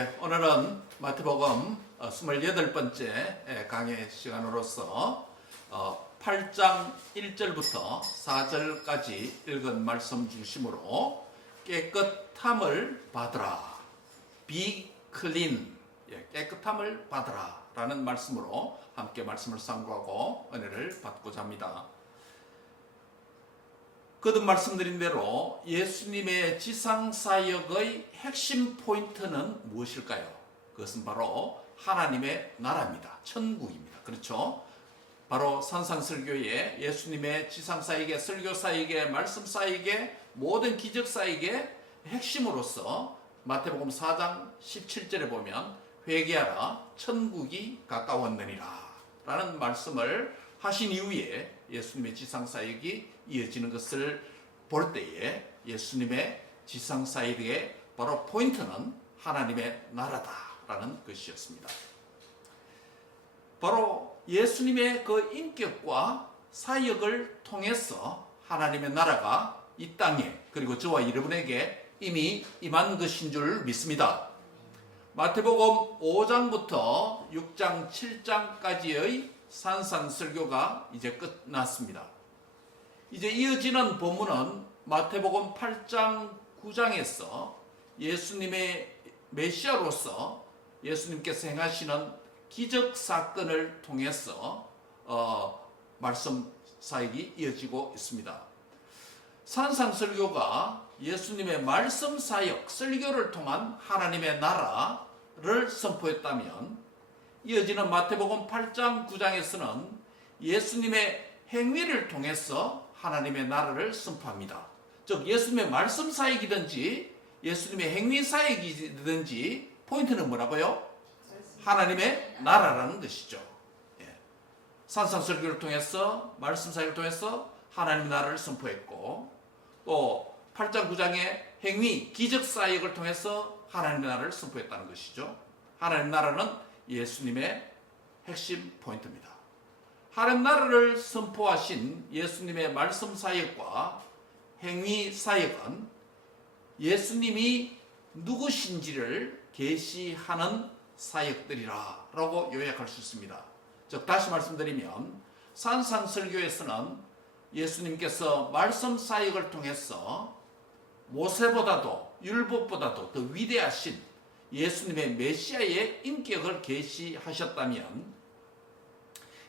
오늘은 마태복음 28번째 강의 시간으로서 8장 1절부터 4절까지 읽은 말씀 중심으로 깨끗함을 받으라, be clean, 깨끗함을 받으라 라는 말씀으로 함께 말씀을 상고하고 은혜를 받고자 합니다. 거듭 말씀드린 대로 예수님의 지상사역의 핵심 포인트는 무엇일까요? 그것은 바로 하나님의 나라입니다. 천국입니다. 그렇죠? 바로 산상설교의 예수님의 지상사역의 설교사역의 말씀사역의 모든 기적사역의 핵심으로서 마태복음 4장 17절에 보면 회개하라 천국이 가까웠느니라 라는 말씀을 하신 이후에 예수님의 지상사역이 이어지는 것을 볼 때에 예수님의 지상사역의 바로 포인트는 하나님의 나라다라는 것이었습니다. 바로 예수님의 그 인격과 사역을 통해서 하나님의 나라가 이 땅에 그리고 저와 여러분에게 이미 임한 것인 줄 믿습니다. 마태복음 5장부터 6장 7장까지의 산상설교가 이제 끝났습니다. 이제 이어지는 본문은 마태복음 8장 9장에서 예수님의 메시아로서 예수님께서 행하시는 기적 사건을 통해서 말씀 사역이 이어지고 있습니다. 산상설교가 예수님의 말씀 사역, 설교를 통한 하나님의 나라를 선포했다면 이어지는 마태복음 8장 9장에서는 예수님의 행위를 통해서 하나님의 나라를 선포합니다. 즉 예수님의 말씀 사역이든지 예수님의 행위 사역이든지 포인트는 뭐라고요? 하나님의 나라라는 것이죠. 산상설교를 통해서 말씀 사역을 통해서 하나님의 나라를 선포했고 또 8장 9장의 행위 기적 사역을 통해서 하나님의 나라를 선포했다는 것이죠. 하나님의 나라는 예수님의 핵심 포인트입니다. 하나님 나라를 선포하신 예수님의 말씀 사역과 행위 사역은 예수님이 누구신지를 계시하는 사역들이라고 요약할 수 있습니다. 즉 다시 말씀드리면 산상설교에서는 예수님께서 말씀 사역을 통해서 모세보다도 율법보다도 더 위대하신 예수님의 메시아의 인격을 계시하셨다면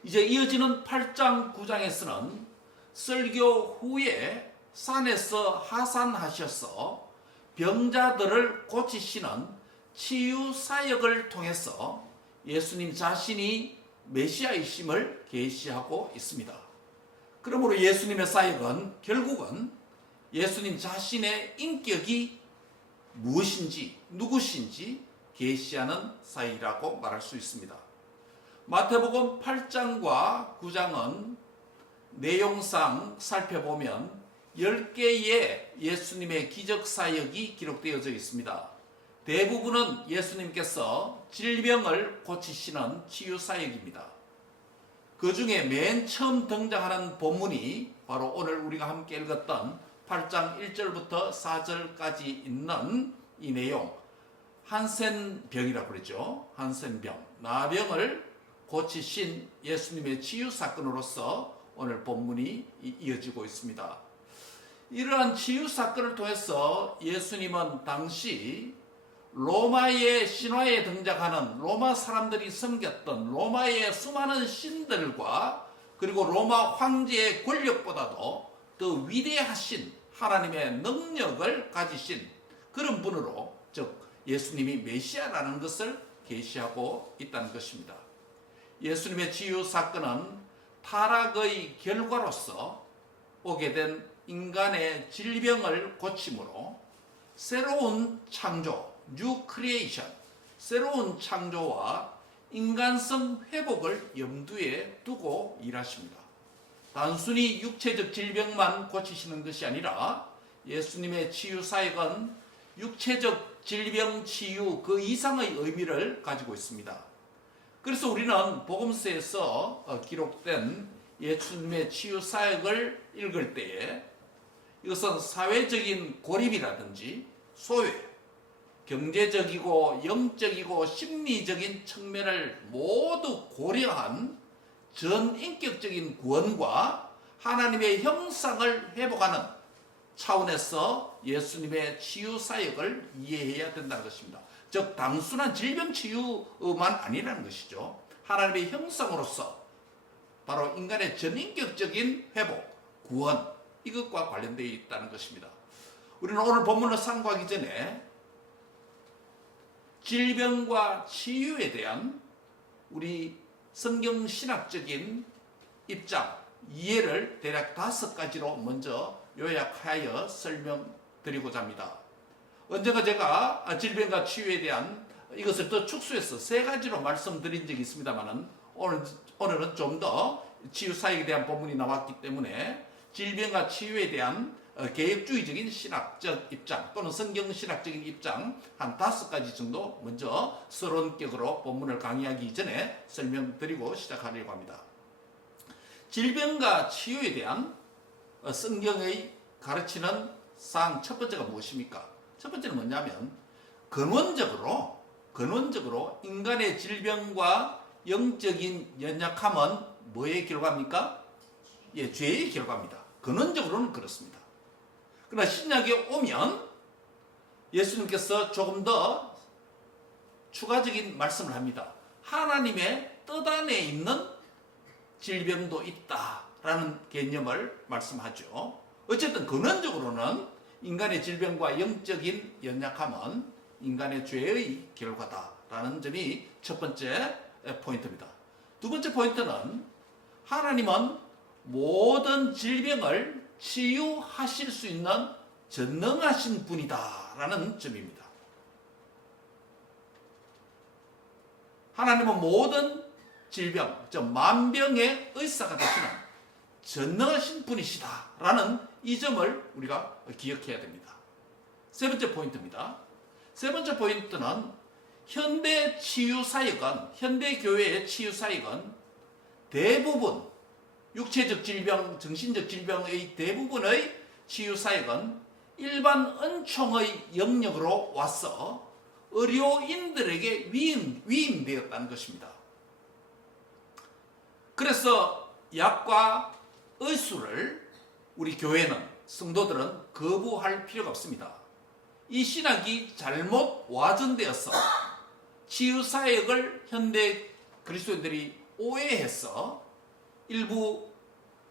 이제 이어지는 8장 9장에서는 설교 후에 산에서 하산하셔서 병자들을 고치시는 치유 사역을 통해서 예수님 자신이 메시아이심을 계시하고 있습니다. 그러므로 예수님의 사역은 결국은 예수님 자신의 인격이 무엇인지 누구신지 계시하는 사역이라고 말할 수 있습니다. 마태복음 8장과 9장은 내용상 살펴보면 10개의 예수님의 기적 사역이 기록되어져 있습니다. 대부분은 예수님께서 질병을 고치시는 치유 사역입니다. 그 중에 맨 처음 등장하는 본문이 바로 오늘 우리가 함께 읽었던 8장 1절부터 4절까지 있는 이 내용, 한센병이라고 그러죠. 한센병, 나병을 고치신 예수님의 치유 사건으로서 오늘 본문이 이어지고 있습니다. 이러한 치유 사건을 통해서 예수님은 당시 로마의 신화에 등장하는 로마 사람들이 섬겼던 로마의 수많은 신들과 그리고 로마 황제의 권력보다도 더 위대하신 하나님의 능력을 가지신 그런 분으로 즉 예수님이 메시아라는 것을 계시하고 있다는 것입니다. 예수님의 치유 사건은 타락의 결과로서 오게 된 인간의 질병을 고침으로 새로운 창조, 뉴 크리에이션, 새로운 창조와 인간성 회복을 염두에 두고 일하십니다. 단순히 육체적 질병만 고치시는 것이 아니라 예수님의 치유 사역은 육체적 질병 치유 그 이상의 의미를 가지고 있습니다. 그래서 우리는 복음서에서 기록된 예수님의 치유 사역을 읽을 때에 이것은 사회적인 고립이라든지 소외, 경제적이고 영적이고 심리적인 측면을 모두 고려한 전인격적인 구원과 하나님의 형상을 회복하는 차원에서 예수님의 치유 사역을 이해해야 된다는 것입니다. 즉 단순한 질병 치유만 아니라는 것이죠. 하나님의 형상으로서 바로 인간의 전인격적인 회복, 구원, 이것과 관련되어 있다는 것입니다. 우리는 오늘 본문을 상고하기 전에 질병과 치유에 대한 우리 성경신학적인 입장, 이해를 대략 5가지로 먼저 요약하여 설명드리고자 합니다. 언젠가 제가 질병과 치유에 대한 이것을 더 축소해서 3가지로 말씀드린 적이 있습니다만 오늘은 좀 더 치유 사역에 대한 본문이 나왔기 때문에 질병과 치유에 대한 개혁주의적인 신학적 입장 또는 성경신학적인 입장 한 5가지 정도 먼저 서론격으로 본문을 강의하기 전에 설명드리고 시작하려고 합니다. 질병과 치유에 대한 성경의 가르치는 사항 첫 번째가 무엇입니까? 첫 번째는 뭐냐면 근원적으로 인간의 질병과 영적인 연약함은 뭐의 결과입니까? 예, 죄의 결과입니다. 근원적으로는 그렇습니다. 그러나 신약에 오면 예수님께서 조금 더 추가적인 말씀을 합니다. 하나님의 뜻 안에 있는 질병도 있다라는 개념을 말씀하죠. 어쨌든 근원적으로는 인간의 질병과 영적인 연약함은 인간의 죄의 결과다라는 점이 첫 번째 포인트입니다. 두 번째 포인트는 하나님은 모든 질병을 치유하실 수 있는 전능하신 분이다라는 점입니다. 하나님은 모든 질병, 즉 만병의 의사가 되시는 전능하신 분이시다라는 이 점을 우리가 기억해야 됩니다. 세 번째 포인트입니다. 세 번째 포인트는 현대 교회의 치유 사역은 대부분 육체적 질병, 정신적 질병의 대부분의 치유 사역은 일반 은총의 영역으로 와서 의료인들에게 위임되었다는 것입니다. 그래서 약과 의술을 우리 교회는, 성도들은 거부할 필요가 없습니다. 이 신학이 잘못 와전되어서 치유 사역을 현대 그리스도인들이 오해해서 일부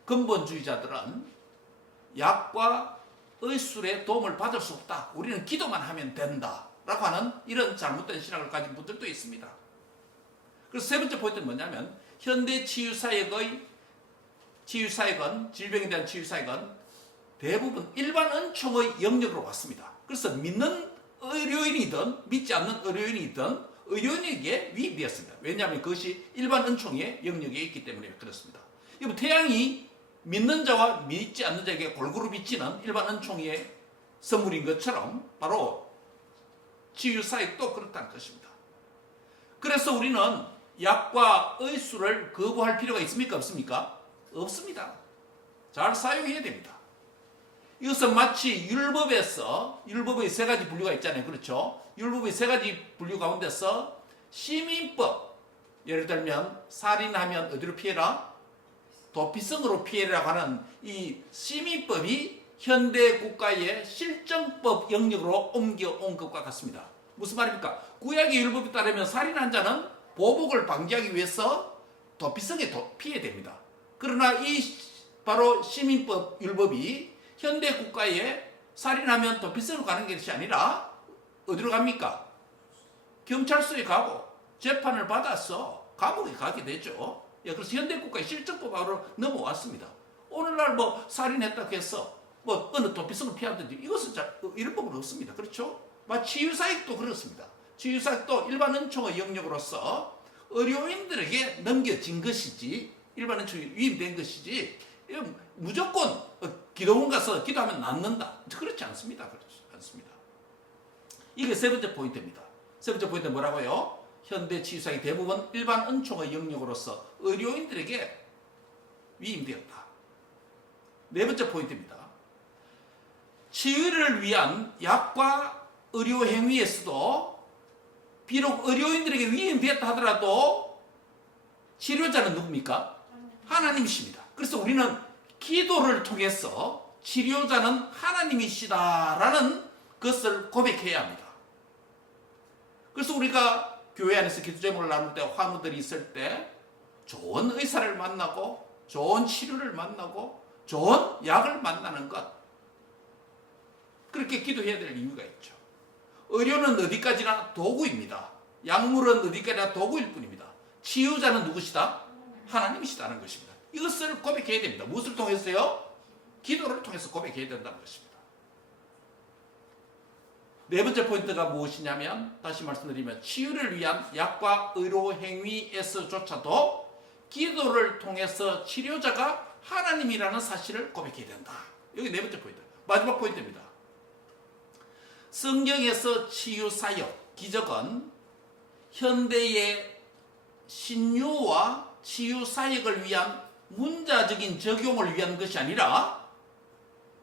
근본주의자들은 약과 의술의 도움을 받을 수 없다. 우리는 기도만 하면 된다. 라고 하는 이런 잘못된 신학을 가진 분들도 있습니다. 그래서 세 번째 포인트는 뭐냐면 현대 치유사역은 질병에 대한 치유사역은 대부분 일반 은총의 영역으로 왔습니다. 그래서 믿는 의료인이든 믿지 않는 의료인이든 의료인에게 위임되었습니다. 왜냐하면 그것이 일반 은총의 영역에 있기 때문에 그렇습니다. 태양이 믿는 자와 믿지 않는 자에게 골고루 비치는 일반 은총의 선물인 것처럼 바로 치유 사역도 그렇다는 것입니다. 그래서 우리는 약과 의술을 거부할 필요가 있습니까? 없습니까? 없습니다. 잘 사용해야 됩니다. 이것은 마치 율법의 3가지 분류가 있잖아요. 그렇죠? 율법의 3가지 분류 가운데서 시민법, 예를 들면 살인하면 어디로 피해라? 도피성으로 피해라고 하는 이 시민법이 현대 국가의 실정법 영역으로 옮겨온 것과 같습니다. 무슨 말입니까? 구약의 율법에 따르면 살인한 자는 보복을 방지하기 위해서 도피성에 피해됩니다. 그러나 이 바로 시민법 율법이 현대 국가에 살인하면 도피성으로 가는 것이 아니라 어디로 갑니까? 경찰서에 가고 재판을 받아서 감옥에 가게 되죠. 그래서 현대 국가의 실정법으로 넘어왔습니다. 오늘날 살인했다고 해서 어느 도피성을 피하든지 이것은 이런 법은 없습니다. 그렇죠? 치유사역도 그렇습니다. 치유사역도 일반 은총의 영역으로서 의료인들에게 넘겨진 것이지, 일반 은총이 위임된 것이지, 무조건 기도원 가서 기도하면 낫는다. 그렇지 않습니다. 그렇지 않습니다. 이게 세 번째 포인트입니다. 세 번째 포인트는 뭐라고요? 현대 치유사역이 대부분 일반 은총의 영역으로서 의료인들에게 위임되었다. 네 번째 포인트입니다. 치유를 위한 약과 의료 행위에서도 비록 의료인들에게 위임되었다 하더라도 치료자는 누굽니까? 하나님이십니다. 그래서 우리는 기도를 통해서 치료자는 하나님이시다라는 것을 고백해야 합니다. 그래서 우리가 교회 안에서 기도 제목을 나눌 때, 환우들이 있을 때 좋은 의사를 만나고 좋은 치료를 만나고 좋은 약을 만나는 것, 그렇게 기도해야 될 이유가 있죠. 의료는 어디까지나 도구입니다. 약물은 어디까지나 도구일 뿐입니다. 치유자는 누구시다? 하나님이시다는 것입니다. 이것을 고백해야 됩니다. 무엇을 통해서요? 기도를 통해서 고백해야 된다는 것입니다. 네 번째 포인트가 무엇이냐면, 다시 말씀드리면 치유를 위한 약과 의료 행위에서조차도 기도를 통해서 치료자가 하나님이라는 사실을 고백해야 된다. 여기 네 번째 포인트. 마지막 포인트입니다. 성경에서 치유사역, 기적은 현대의 신유와 치유사역을 위한 문자적인 적용을 위한 것이 아니라,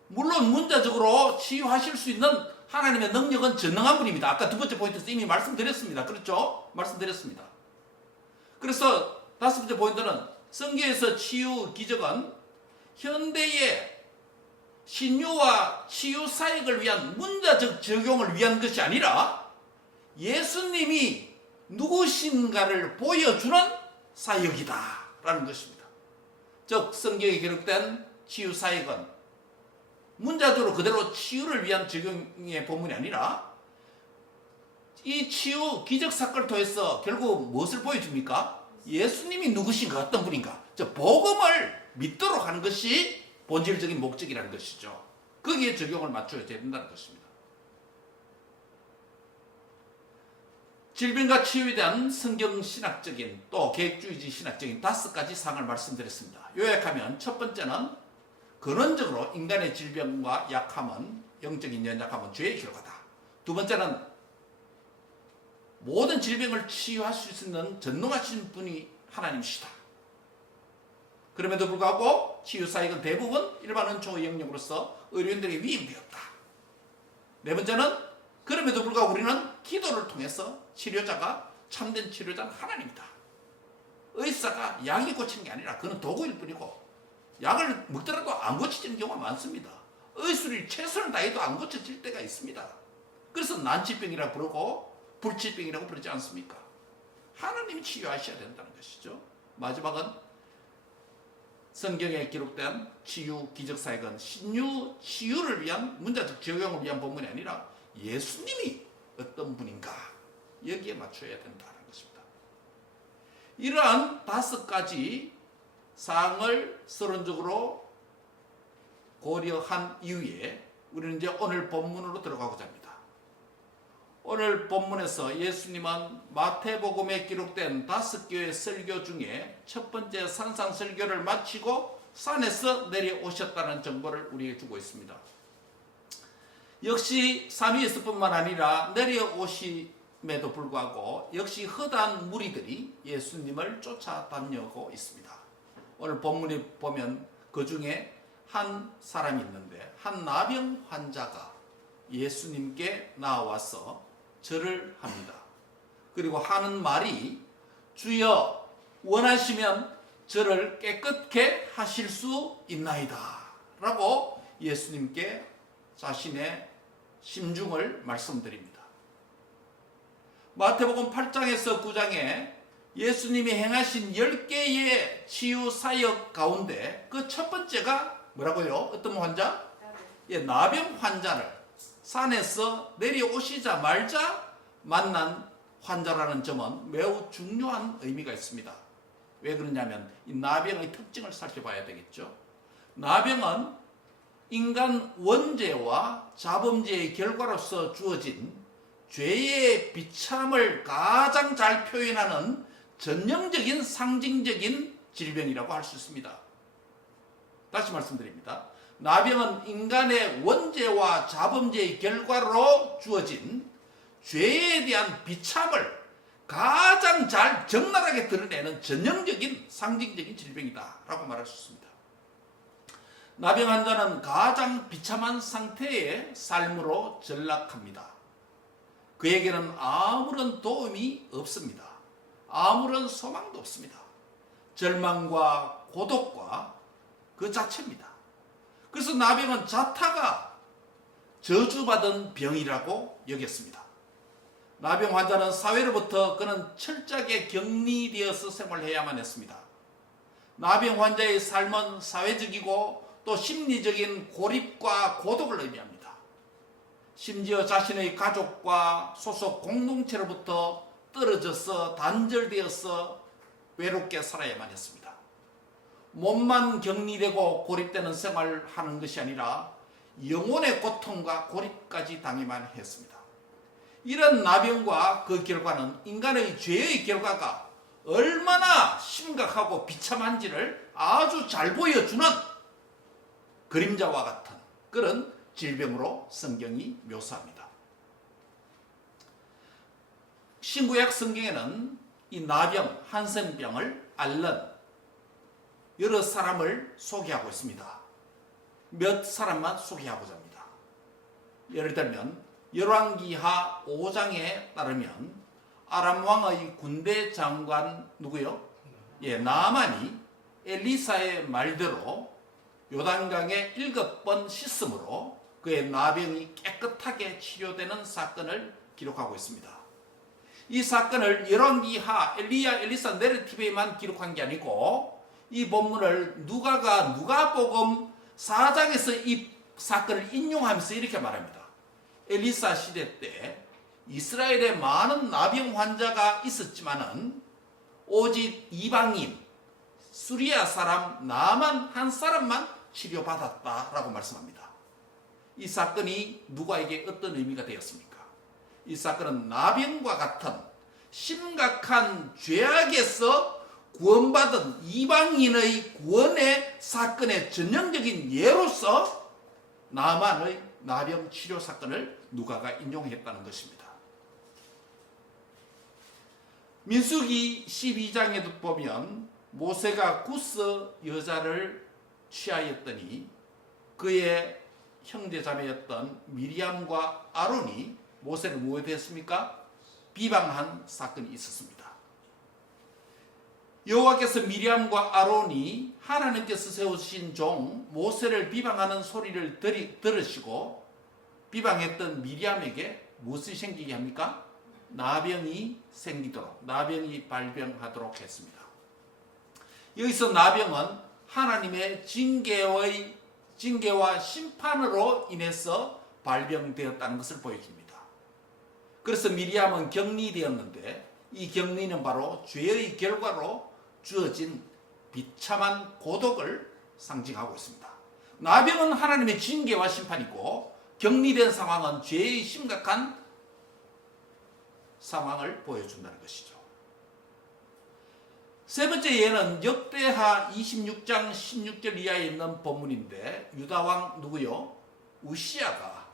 물론 문자적으로 치유하실 수 있는 하나님의 능력은 전능한 분입니다. 아까 두 번째 포인트에서 이미 말씀드렸습니다. 그렇죠? 말씀드렸습니다. 그래서 다섯 번째 포인트는 성경에서 치유 기적은 현대의 신유와 치유 사역을 위한 문자적 적용을 위한 것이 아니라 예수님이 누구신가를 보여주는 사역이다라는 것입니다. 즉 성경에 기록된 치유 사역은 문자적으로 그대로 치유를 위한 적용의 본문이 아니라 이 치유 기적 사건을 통해서 결국 무엇을 보여줍니까? 예수님이 누구신가, 어떤 분인가, 저 복음을 믿도록 하는 것이 본질적인 목적이라는 것이죠. 거기에 적용을 맞춰야 된다는 것입니다. 질병과 치유에 대한 성경신학적인 또 계획주의지 신학적인 5가지 사항을 말씀드렸습니다. 요약하면 첫 번째는 근원적으로 인간의 질병과 약함은, 영적인 연약함은 죄의 결과다. 두 번째는 모든 질병을 치유할 수 있는 전능하신 분이 하나님이시다. 그럼에도 불구하고 치유사역은 대부분 일반 은총의 영역으로서 의료인들에게 위임되었다. 네 번째는 그럼에도 불구하고 우리는 기도를 통해서 치료자가, 참된 치료자는 하나님이다. 의사가 약이 고치는 게 아니라 그는 도구일 뿐이고, 약을 먹더라도 안 고쳐지는 경우가 많습니다. 의술이 최선을 다해도 안 고쳐질 때가 있습니다. 그래서 난치병이라고 부르고 불치병이라고 부르지 않습니까? 하나님이 치유하셔야 된다는 것이죠. 마지막은 성경에 기록된 치유 기적사역은 신유 치유를 위한 문자적 적용을 위한 본문이 아니라 예수님이 어떤 분인가, 여기에 맞춰야 된다는 것입니다. 이러한 5가지 사항을 서론적으로 고려한 이후에 우리는 이제 오늘 본문으로 들어가고자 합니다. 오늘 본문에서 예수님은 마태복음에 기록된 5교회 설교 중에 첫 번째 산상 설교를 마치고 산에서 내려오셨다는 정보를 우리에게 주고 있습니다. 역시 산 위에서 뿐만 아니라 내려오심에도 불구하고 역시 허다한 무리들이 예수님을 쫓아다니고 있습니다. 오늘 본문에 보면 그 중에 한 사람이 있는데, 한 나병 환자가 예수님께 나와서 절을 합니다. 그리고 하는 말이, 주여 원하시면 저를 깨끗게 하실 수 있나이다 라고 예수님께 자신의 심중을 말씀드립니다. 마태복음 8장에서 9장에 예수님이 행하신 10개의 치유 사역 가운데 그 첫 번째가 뭐라고요? 어떤 환자? 나병 환자를 산에서 내려오시자마자 만난 환자라는 점은 매우 중요한 의미가 있습니다. 왜 그러냐면 이 나병의 특징을 살펴봐야 되겠죠. 나병은 인간 원죄와 자범죄의 결과로서 주어진 죄의 비참을 가장 잘 표현하는 전형적인 상징적인 질병이라고 할 수 있습니다. 다시 말씀드립니다. 나병은 인간의 원죄와 자범죄의 결과로 주어진 죄에 대한 비참을 가장 잘 적나라하게 드러내는 전형적인 상징적인 질병이다 라고 말할 수 있습니다. 나병 환자는 가장 비참한 상태의 삶으로 전락합니다. 그에게는 아무런 도움이 없습니다. 아무런 소망도 없습니다. 절망과 고독과 그 자체입니다. 그래서 나병은 자타가 저주받은 병이라고 여겼습니다. 나병 환자는 사회로부터 그는 철저하게 격리되어서 생활해야만 했습니다. 나병 환자의 삶은 사회적이고 또 심리적인 고립과 고독을 의미합니다. 심지어 자신의 가족과 소속 공동체로부터 떨어져서 단절되어서 외롭게 살아야만 했습니다. 몸만 격리되고 고립되는 생활을 하는 것이 아니라 영혼의 고통과 고립까지 당해만 했습니다. 이런 나병과 그 결과는 인간의 죄의 결과가 얼마나 심각하고 비참한지를 아주 잘 보여주는 그림자와 같은 그런 질병으로 성경이 묘사합니다. 신구약 성경에는 이 나병, 한센병을 앓는 여러 사람을 소개하고 있습니다. 몇 사람만 소개하고자 합니다. 예를 들면 열왕기하 5장에 따르면 아람 왕의 군대 장관 누구요? 나만이 엘리사의 말대로 요단강에 7번 씻음으로 그의 나병이 깨끗하게 치료되는 사건을 기록하고 있습니다. 이 사건을 열왕기하, 엘리사 내러티브에만 기록한 게 아니고 이 본문을 누가복음 4장에서 이 사건을 인용하면서 이렇게 말합니다. 엘리사 시대 때 이스라엘에 많은 나병 환자가 있었지만은 오직 이방인 수리아 사람 나만 한 사람만 치료받았다라고 말씀합니다. 이 사건이 누가에게 어떤 의미가 되었습니까? 이 사건은 나병과 같은 심각한 죄악에서 구원받은 이방인의 구원의 사건의 전형적인 예로서 나만의 나병 치료 사건을 누가가 인용했다는 것입니다. 민수기 12장에도 보면 모세가 구스 여자를 취하였더니 그의 형제자매였던 미리암과 아론이 모세를 무엇 했습니까? 비방한 사건이 있었습니다. 여호와께서 미리암과 아론이 하나님께서 세우신 종 모세를 비방하는 소리를 들으시고 비방했던 미리암에게 무엇이 생기게 합니까? 나병이 생기도록, 나병이 발병하도록 했습니다. 여기서 나병은 하나님의 징계와 심판으로 인해서 발병되었다는 것을 보여줍니다. 그래서 미리암은 격리되었는데 이 격리는 바로 죄의 결과로 주어진 비참한 고독을 상징하고 있습니다. 나병은 하나님의 징계와 심판이고 격리된 상황은 죄의 심각한 상황을 보여준다는 것이죠. 세 번째 예는 역대하 26장 16절 이하에 있는 본문인데 유다왕 누구요? 우시야가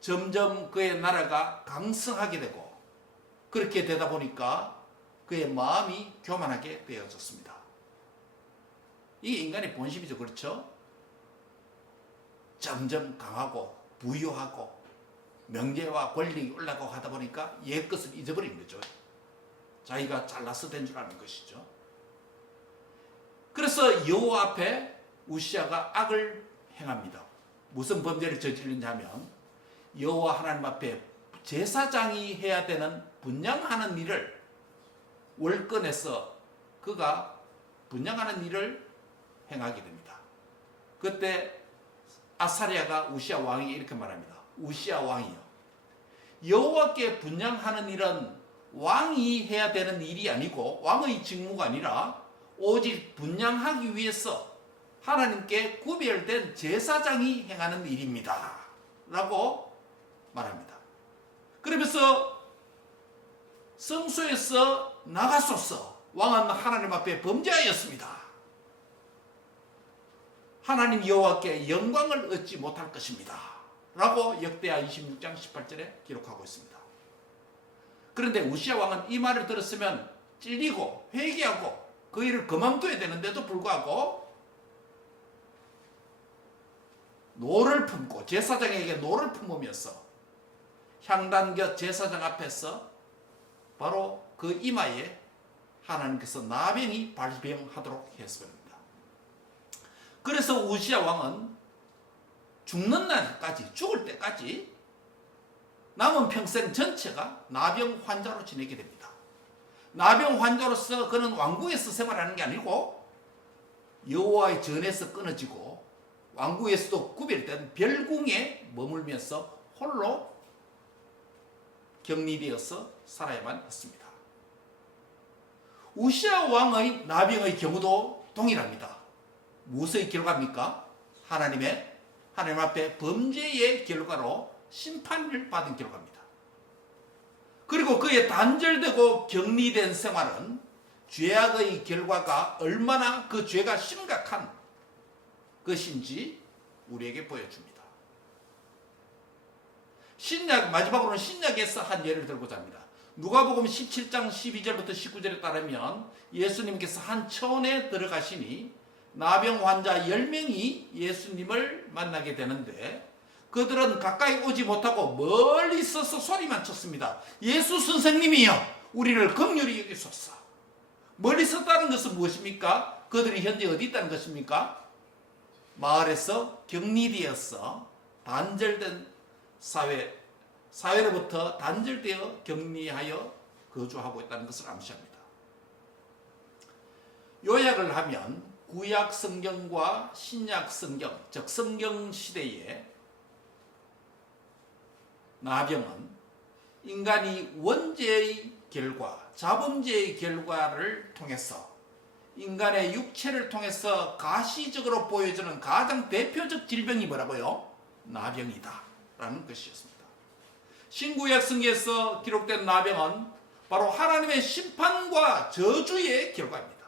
점점 그의 나라가 강성하게 되고 그렇게 되다 보니까 그의 마음이 교만하게 되어졌습니다. 이게 인간의 본심이죠. 그렇죠? 점점 강하고 부유하고 명예와 권력이 올라가고 하다 보니까 옛것을 잊어버린 거죠. 자기가 잘나서 된 줄 아는 것이죠. 그래서 여호와 앞에 우시야가 악을 행합니다. 무슨 범죄를 저지르냐 하면 여호와 하나님 앞에 제사장이 해야 되는 분향하는 일을 월권에서 그가 분향하는 일을 행하게 됩니다. 그때 아사랴가 우시야 왕이 이렇게 말합니다. 우시야 왕이요, 여호와께 분향하는 일은 왕이 해야 되는 일이 아니고 왕의 직무가 아니라 오직 분향하기 위해서 하나님께 구별된 제사장이 행하는 일입니다 라고 말합니다. 그러면서 성소에서 나가소서, 왕은 하나님 앞에 범죄하였습니다. 하나님 여호와께 영광을 얻지 못할 것입니다 라고 역대하 26장 18절에 기록하고 있습니다. 그런데 우시야 왕은 이 말을 들었으면 찔리고 회개하고 그 일을 그만둬야 되는데도 불구하고 노를 품고 제사장에게 노를 품으면서 향단곁 제사장 앞에서 바로 그 이마에 하나님께서 나병이 발병하도록 했습니다. 그래서 우시야 왕은 죽는 날까지, 죽을 때까지 남은 평생 전체가 나병 환자로 지내게 됩니다. 나병 환자로서 그는 왕궁에서 생활하는 게 아니고 여호와의 전에서 끊어지고 왕궁에서도 구별된 별궁에 머물면서 홀로 격리되어서 살아야만 했습니다. 우시야 왕의 나병의 경우도 동일합니다. 무엇의 결과입니까? 하나님 앞에 범죄의 결과로 심판을 받은 결과입니다. 그리고 그의 단절되고 격리된 생활은 죄악의 결과가 얼마나 그 죄가 심각한 것인지 우리에게 보여줍니다. 마지막으로는 신약에서 한 예를 들고자 합니다. 누가복음 17장 12절부터 19절에 따르면 예수님께서 한 처원에 들어가시니 나병 환자 10명이 예수님을 만나게 되는데 그들은 가까이 오지 못하고 멀리 있어서 소리만 쳤습니다. 예수 선생님이여, 우리를 긍휼히 여기소서. 멀리 있었다는 것은 무엇입니까? 그들이 현재 어디 있다는 것입니까? 마을에서 격리되어서 단절된 사회로부터 단절되어 격리하여 거주하고 있다는 것을 암시합니다. 요약을 하면 구약 성경과 신약 성경, 즉 성경 시대에 나병은 인간이 원죄의 결과, 자범죄의 결과를 통해서 인간의 육체를 통해서 가시적으로 보여주는 가장 대표적 질병이 뭐라고요? 나병이다 라는 것이었습니다. 신구약 성경에서 기록된 나병은 바로 하나님의 심판과 저주의 결과입니다.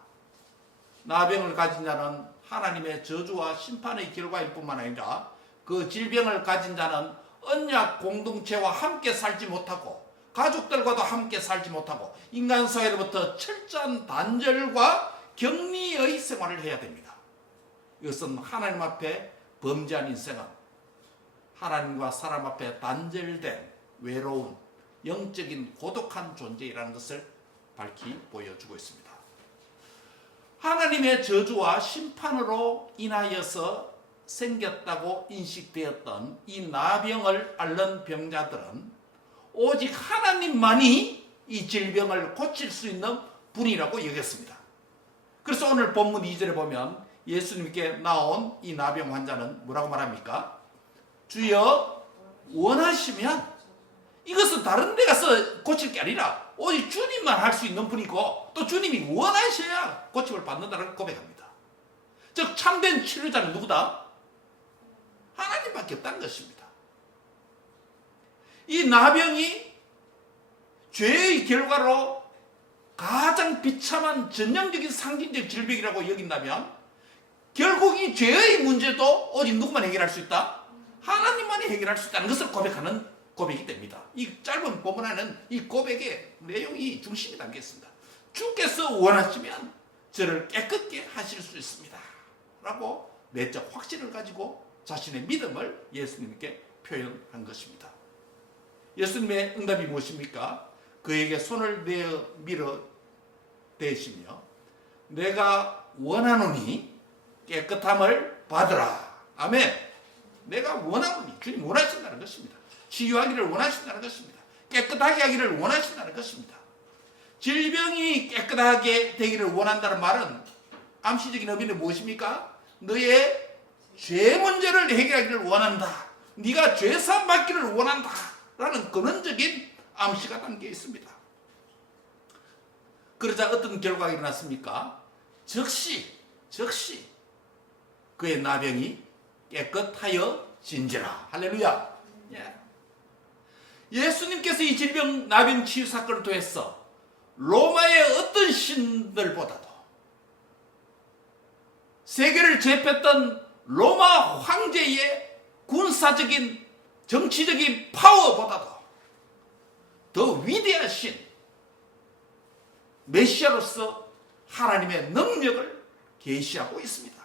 나병을 가진 자는 하나님의 저주와 심판의 결과일 뿐만 아니라 그 질병을 가진 자는 언약 공동체와 함께 살지 못하고 가족들과도 함께 살지 못하고 인간 사회로부터 철저한 단절과 격리의 생활을 해야 됩니다. 이것은 하나님 앞에 범죄한 인생은 하나님과 사람 앞에 단절된 외로운 영적인 고독한 존재이라는 것을 밝히 보여주고 있습니다. 하나님의 저주와 심판으로 인하여서 생겼다고 인식되었던 이 나병을 앓는 병자들은 오직 하나님만이 이 질병을 고칠 수 있는 분이라고 여겼습니다. 그래서 오늘 본문 2절에 보면 예수님께 나온 이 나병 환자는 뭐라고 말합니까? 주여 원하시면, 이것은 다른 데 가서 고칠 게 아니라 오직 주님만 할 수 있는 분이고 또 주님이 원하셔야 고침을 받는다는 고백합니다. 즉 참된 치료자는 누구다? 하나님밖에 없다는 것입니다. 이 나병이 죄의 결과로 가장 비참한 전형적인 상징적 질병이라고 여긴다면 결국 이 죄의 문제도 오직 누구만 해결할 수 있다? 하나님만이 해결할 수 있다는 것을 고백하는 고백이 됩니다. 이 짧은 본문 안에는 이 고백의 내용이 중심에 담겨 있습니다. 주께서 원하시면 저를 깨끗게 하실 수 있습니다 라고 내적 확신을 가지고 자신의 믿음을 예수님께 표현한 것입니다. 예수님의 응답이 무엇입니까? 그에게 손을 내어 밀어 대시며 내가 원하노니 깨끗함을 받으라. 아멘. 내가 원하노니, 주님 원하신다는 것입니다. 치유하기를 원하신다는 것입니다. 깨끗하게 하기를 원하신다는 것입니다. 질병이 깨끗하게 되기를 원한다는 말은 암시적인 의미는 무엇입니까? 너의 죄 문제를 해결하기를 원한다. 네가 죄사함 받기를 원한다 라는 근원적인 암시가 담겨 있습니다. 그러자 어떤 결과가 일어났습니까? 즉시 그의 나병이 깨끗하여 진지라. 할렐루야. 예수님께서 이 질병 나병 치유 사건을 통해서 로마의 어떤 신들보다도 세계를 제패했던 로마 황제의 군사적인 정치적인 파워보다도 더 위대하신 메시아로서 하나님의 능력을 계시하고 있습니다.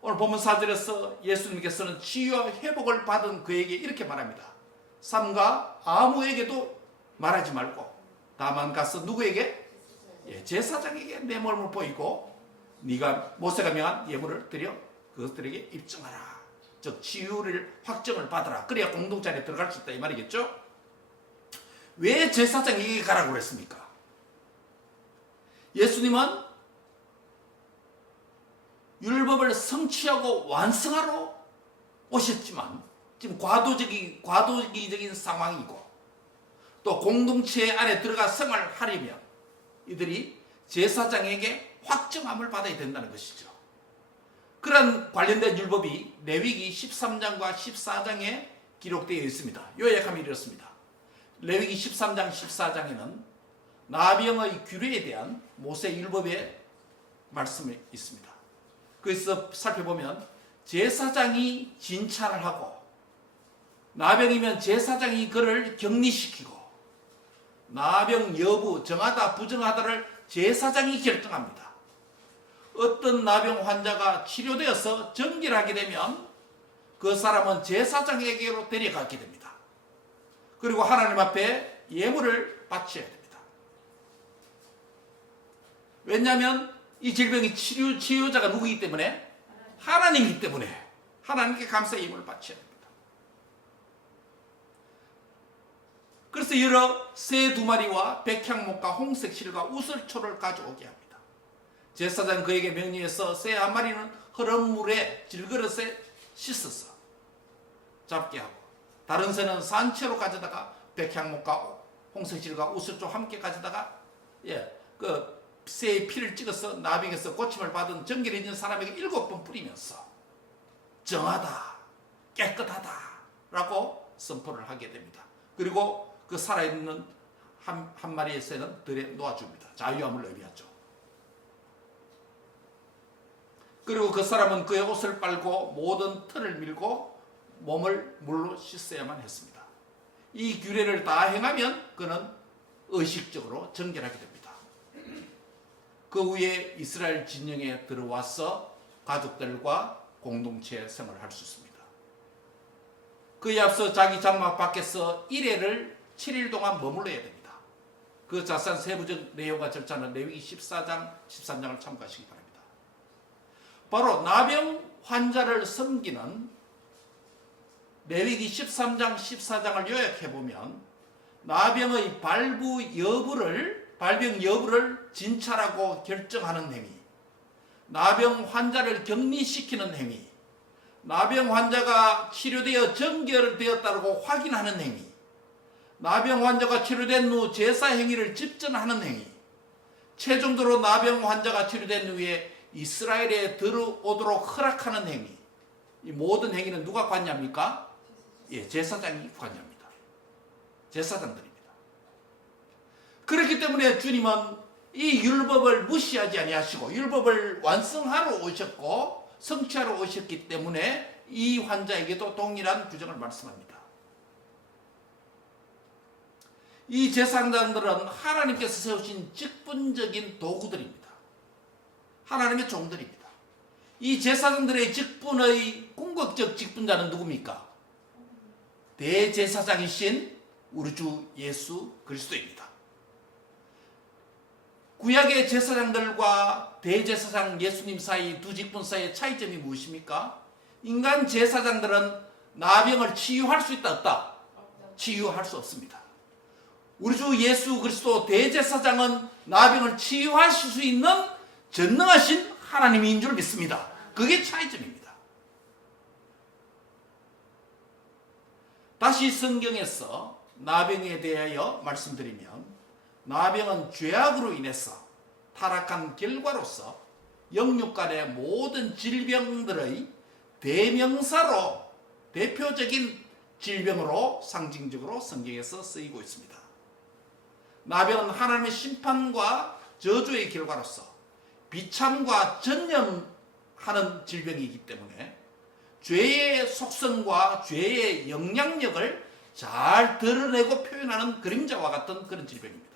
오늘 본문 4절에서 예수님께서는 치유와 회복을 받은 그에게 이렇게 말합니다. 삼가 아무에게도 말하지 말고 다만 가서 누구에게? 제사장에게 내 몸을 보이고 네가 모세가 명한 예물을 드려 그것들에게 입증하라. 즉 치유를 확정을 받아라. 그래야 공동체 안에 들어갈 수 있다 이 말이겠죠. 왜 제사장에게 가라고 했습니까? 예수님은 율법을 성취하고 완성하러 오셨지만 지금 과도기적인 상황이고 또 공동체 안에 들어가 생활하려면 이들이 제사장에게 확정함을 받아야 된다는 것이죠. 그런 관련된 율법이 레위기 13장과 14장에 기록되어 있습니다. 요약하면 이렇습니다. 레위기 13장 14장에는 나병의 규례에 대한 모세 율법의 말씀이 있습니다. 그래서 살펴보면 제사장이 진찰을 하고 나병이면 제사장이 그를 격리시키고 나병 여부 정하다 부정하다를 제사장이 결정합니다. 어떤 나병 환자가 치료되어서 정결하게 되면 그 사람은 제사장에게로 데려가게 됩니다. 그리고 하나님 앞에 예물을 바쳐야 됩니다. 왜냐하면 이 질병의 치유자가 누구이기 때문에? 하나님이기 때문에 하나님께 감사의 예물을 바쳐야 됩니다. 그래서 여러 새 2마리와 백향목과 홍색실과 우슬초를 가져오게 합니다. 제사장 그에게 명령해서 새 1마리는 흐른 물에 질그릇에 씻어서 잡게 하고 다른 새는 산채로 가져다가 백향목과 홍색실과 우슬초 함께 가져다가 그 새의 피를 찍어서 나병에서 고침을 받은 정결해진 사람에게 7번 뿌리면서 정하다 깨끗하다 라고 선포를 하게 됩니다. 그리고 그 살아있는 한 마리의 새는 들에 놓아줍니다. 자유함을 의미하죠. 그리고 그 사람은 그의 옷을 빨고 모든 털을 밀고 몸을 물로 씻어야만 했습니다. 이 규례를 다 행하면 그는 의식적으로 정결하게 됩니다. 그 후에 이스라엘 진영에 들어와서 가족들과 공동체 생활을 할 수 있습니다. 그에 앞서 자기 장막 밖에서 1회를 7일 동안 머물러야 됩니다. 그 자세한 세부적 내용과 절차는 레위기 14장, 13장을 참고하시기 바랍니다. 바로 나병 환자를 섬기는 레위기 13장, 14장을 요약해보면 나병의 발병 여부를 진찰하고 결정하는 행위, 나병 환자를 격리시키는 행위, 나병 환자가 치료되어 정결되었다고 확인하는 행위, 나병 환자가 치료된 후 제사 행위를 집전하는 행위, 최종적으로 나병 환자가 치료된 후에 이스라엘에 들어오도록 허락하는 행위, 이 모든 행위는 누가 관여합니까? 제사장이 관여합니다. 제사장들입니다. 그렇기 때문에 주님은 이 율법을 무시하지 아니하시고 율법을 완성하러 오셨고 성취하러 오셨기 때문에 이 환자에게도 동일한 규정을 말씀합니다. 이 제사장들은 하나님께서 세우신 직분적인 도구들입니다. 하나님의 종들입니다. 이 제사장들의 직분의 궁극적 직분자는 누굽니까? 대제사장이신 우리 주 예수 그리스도입니다. 구약의 제사장들과 대제사장 예수님 사이 두 직분 사이의 차이점이 무엇입니까? 인간 제사장들은 나병을 치유할 수 있다 없다? 치유할 수 없습니다. 우리 주 예수 그리스도 대제사장은 나병을 치유하실 수 있는 전능하신 하나님인 줄 믿습니다. 그게 차이점입니다. 다시 성경에서 나병에 대하여 말씀드리면 나병은 죄악으로 인해서 타락한 결과로서 영육 간의 모든 질병들의 대명사로 대표적인 질병으로 상징적으로 성경에서 쓰이고 있습니다. 나병은 하나님의 심판과 저주의 결과로서 비참과 전염하는 질병이기 때문에 죄의 속성과 죄의 영향력을 잘 드러내고 표현하는 그림자와 같은 그런 질병입니다.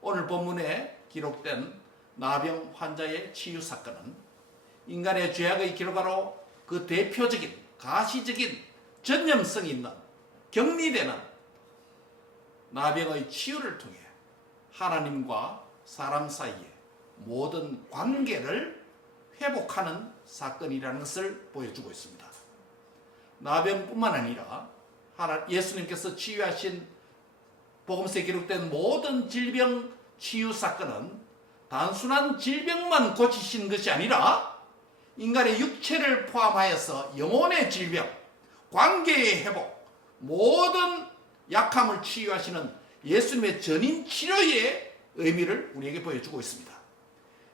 오늘 본문에 기록된 나병 환자의 치유 사건은 인간의 죄악의 결과로 그 대표적인 가시적인 전염성이 있는 격리되는 나병의 치유를 통해 하나님과 사람 사이의 모든 관계를 회복하는 사건이라는 것을 보여주고 있습니다. 나병뿐만 아니라 예수님께서 치유하신 복음서에 기록된 모든 질병 치유 사건은 단순한 질병만 고치신 것이 아니라 인간의 육체를 포함하여서 영혼의 질병, 관계의 회복, 모든 약함을 치유하시는 예수님의 전인 치료의 의미를 우리에게 보여주고 있습니다.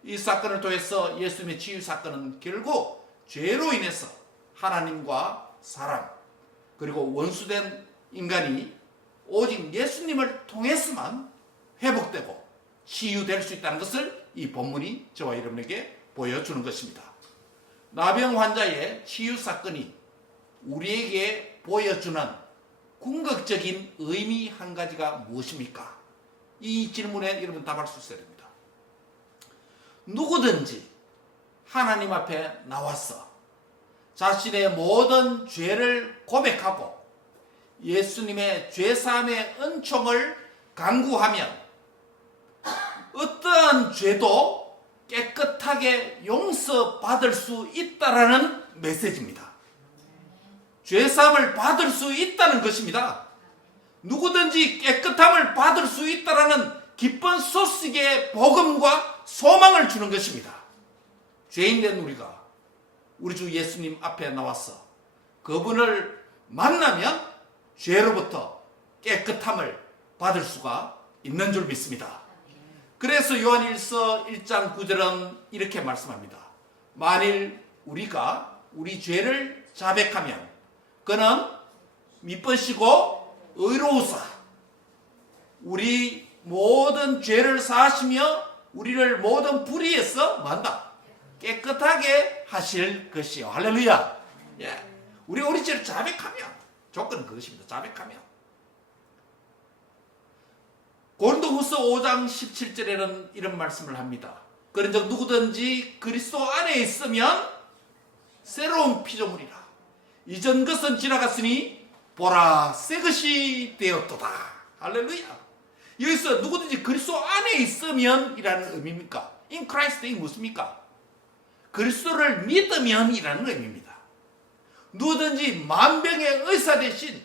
이 사건을 통해서 예수님의 치유 사건은 결국 죄로 인해서 하나님과 사람 그리고 원수된 인간이 오직 예수님을 통해서만 회복되고 치유될 수 있다는 것을 이 본문이 저와 여러분에게 보여주는 것입니다. 나병 환자의 치유 사건이 우리에게 보여주는 궁극적인 의미 한 가지가 무엇입니까? 이 질문에 여러분 답할 수 있어야 됩니다. 누구든지 하나님 앞에 나와서 자신의 모든 죄를 고백하고 예수님의 죄사함의 은총을 간구하면 어떠한 죄도 깨끗하게 용서받을 수 있다라는 메시지입니다. 죄사함을 받을 수 있다는 것입니다. 누구든지 깨끗함을 받을 수 있다라는 기쁜 소식의 복음과 소망을 주는 것입니다. 죄인된 우리가 우리 주 예수님 앞에 나와서 그분을 만나면 죄로부터 깨끗함을 받을 수가 있는 줄 믿습니다. 그래서 요한일서 1장 9절은 이렇게 말씀합니다. 만일 우리가 우리 죄를 자백하면 그는 미쁘시고 의로우사 우리 모든 죄를 사하시며 우리를 모든 불의에서 만다 깨끗하게 하실 것이요. 할렐루야. 예. 우리 죄를 자백하면 조건은 그것입니다. 자백하면. 고린도후서 5장 17절에는 이런 말씀을 합니다. 그런즉 누구든지 그리스도 안에 있으면 새로운 피조물이라. 이전 것은 지나갔으니 보라 새 것이 되었도다. 할렐루야. 여기서 누구든지 그리스도 안에 있으면 이라는 의미입니까? In Christ이 무엇입니까? 그리스도를 믿으면 이라는 의미입니다. 누구든지 만병의 의사 대신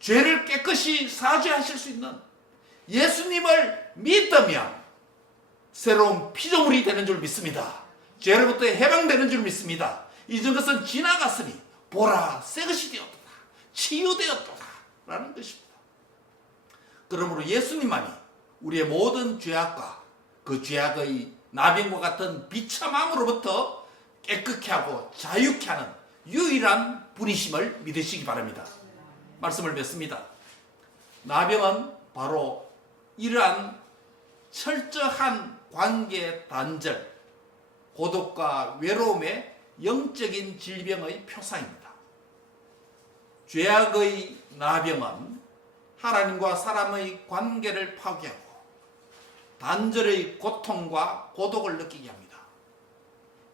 죄를 깨끗이 사죄하실 수 있는 예수님을 믿으면 새로운 피조물이 되는 줄 믿습니다. 죄로부터 해방되는 줄 믿습니다. 이전 것은 지나갔으니 보라 새 것이 되었도다. 치유되었도다 라는 것입니다. 그러므로 예수님만이 우리의 모든 죄악과 그 죄악의 나병과 같은 비참함으로부터 깨끗게 하고 자유케 하는 유일한 분이심을 믿으시기 바랍니다. 말씀을 맺습니다. 나병은 바로 이러한 철저한 관계 단절, 고독과 외로움의 영적인 질병의 표상입니다. 죄악의 나병은 하나님과 사람의 관계를 파괴하고 단절의 고통과 고독을 느끼게 합니다.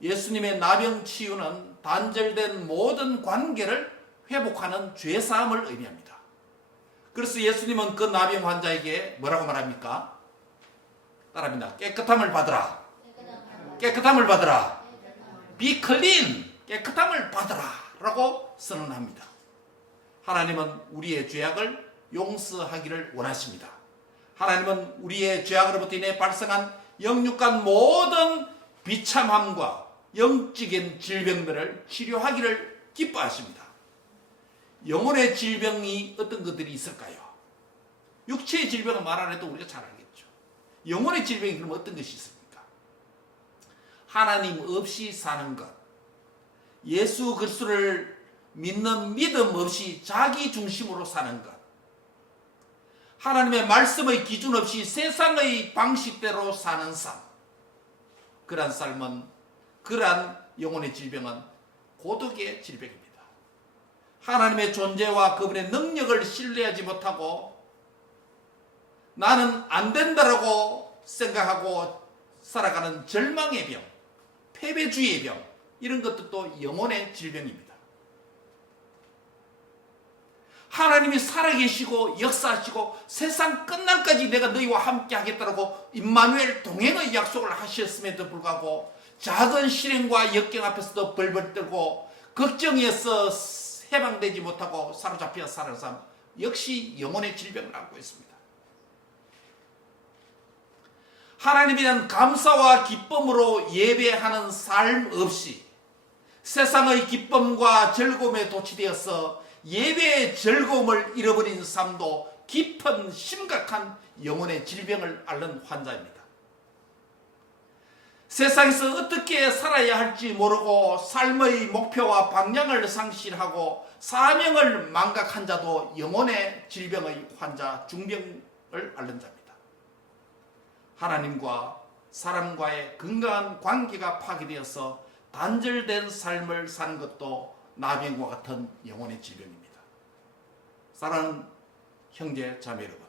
예수님의 나병 치유는 단절된 모든 관계를 회복하는 죄사함을 의미합니다. 그래서 예수님은 그 나병 환자에게 뭐라고 말합니까? 따라합니다. 깨끗함을 받으라. 깨끗함을 받으라. Be clean. 깨끗함을 받으라. 라고 선언합니다. 하나님은 우리의 죄악을 용서하기를 원하십니다. 하나님은 우리의 죄악으로부터 인해 발생한 영육간 모든 비참함과 영적인 질병들을 치료하기를 기뻐하십니다. 영혼의 질병이 어떤 것들이 있을까요? 육체의 질병은 말 안 해도 우리가 잘 알겠죠. 영혼의 질병이 그럼 어떤 것이 있습니까? 하나님 없이 사는 것, 예수 그리스도를 믿는 믿음 없이 자기 중심으로 사는 것, 하나님의 말씀의 기준 없이 세상의 방식대로 사는 삶, 그러한 삶은, 그러한 영혼의 질병은 고독의 질병입니다. 하나님의 존재와 그분의 능력을 신뢰하지 못하고 나는 안 된다라고 생각하고 살아가는 절망의 병, 패배주의의 병, 이런 것들도 영혼의 질병입니다. 하나님이 살아계시고 역사하시고 세상 끝날까지 내가 너희와 함께 하겠다라고 임마누엘 동행의 약속을 하셨음에도 불구하고 작은 실행과 역경 앞에서도 벌벌 떨고 걱정에서 해방되지 못하고 사로잡혀 사는 사람 역시 영혼의 질병을 앓고 있습니다. 하나님에 대한 감사와 기쁨으로 예배하는 삶 없이 세상의 기쁨과 즐거움에 도취되어서 예배의 즐거움을 잃어버린 삶도 깊은 심각한 영혼의 질병을 앓는 환자입니다. 세상에서 어떻게 살아야 할지 모르고 삶의 목표와 방향을 상실하고 사명을 망각한 자도 영혼의 질병의 환자, 중병을 앓는 자입니다. 하나님과 사람과의 건강한 관계가 파괴되어서 단절된 삶을 사는 것도 나병과 같은 영혼의 질병입니다. 사랑하는 형제 자매 여러분,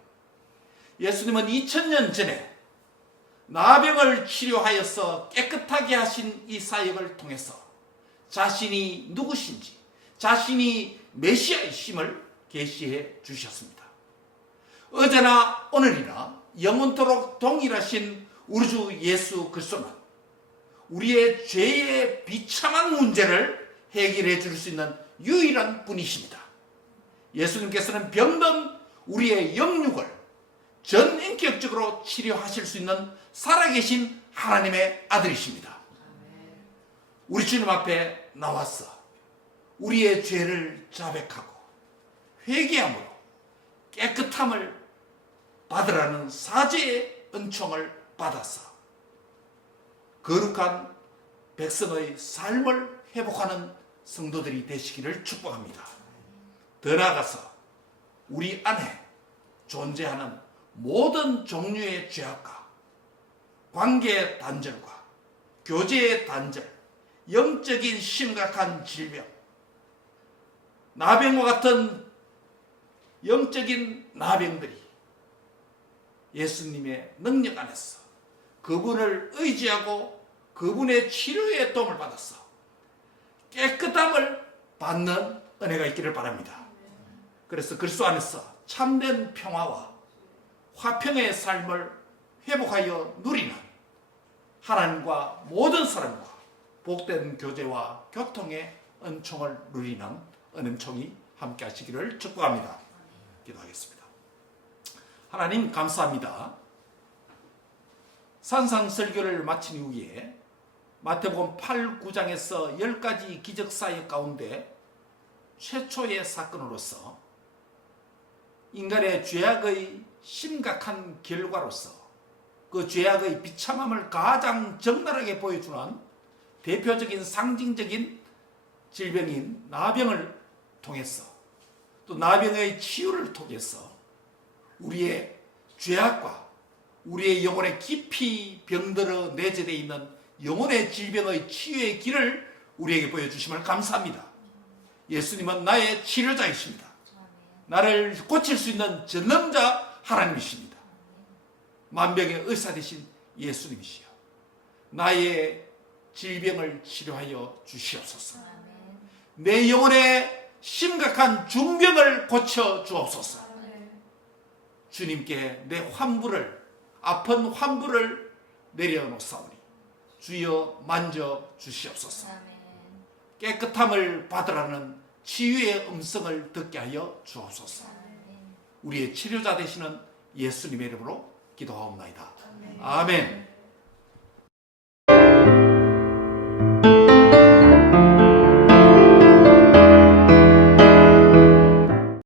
예수님은 2000년 전에 나병을 치료하여서 깨끗하게 하신 이 사역을 통해서 자신이 누구신지, 자신이 메시아이심을 계시해 주셨습니다. 어제나 오늘이나 영원토록 동일하신 우리 주 예수 그리스도는 우리의 죄의 비참한 문제를 해결해 줄 수 있는 유일한 분이십니다. 예수님께서는 병든 우리의 영육을 전인격적으로 치료하실 수 있는 살아계신 하나님의 아들이십니다. 우리 주님 앞에 나와서 우리의 죄를 자백하고 회개함으로 깨끗함을 받으라는 사죄의 은총을 받아서 거룩한 백성의 삶을 회복하는 성도들이 되시기를 축복합니다. 더 나아가서 우리 안에 존재하는 모든 종류의 죄악과 관계 단절과 교제의 단절, 영적인 심각한 질병, 나병과 같은 영적인 나병들이 예수님의 능력 안에서 그분을 의지하고 그분의 치료의 도움을 받아서 깨끗함을 받는 은혜가 있기를 바랍니다. 그래서 그리스도 안에서 참된 평화와 화평의 삶을 회복하여 누리는 하나님과 모든 사람과 복된 교제와 교통의 은총을 누리는 은총이 함께 하시기를 축복합니다. 기도하겠습니다. 하나님 감사합니다. 산상설교를 마친 이후에 마태복음 8, 9장에서 10가지 기적사역 가운데 최초의 사건으로서 인간의 죄악의 심각한 결과로서 그 죄악의 비참함을 가장 적나라하게 보여주는 대표적인 상징적인 질병인 나병을 통해서 또 나병의 치유를 통해서 우리의 죄악과 우리의 영혼에 깊이 병들어 내재되어 있는 영혼의 질병의 치유의 길을 우리에게 보여주심을 감사합니다. 예수님은 나의 치료자이십니다. 나를 고칠 수 있는 전능자 하나님이십니다. 만병의 의사 되신 예수님이시여, 나의 질병을 치료하여 주시옵소서. 내 영혼의 심각한 중병을 고쳐 주옵소서. 주님께 내 환부를, 아픈 환부를 내려놓사오니 주여 만져 주시옵소서. 깨끗함을 받으라는 치유의 음성을 듣게 하여 주옵소서. 우리의 치료자 되시는 예수님의 이름으로 기도하옵나이다. 아멘.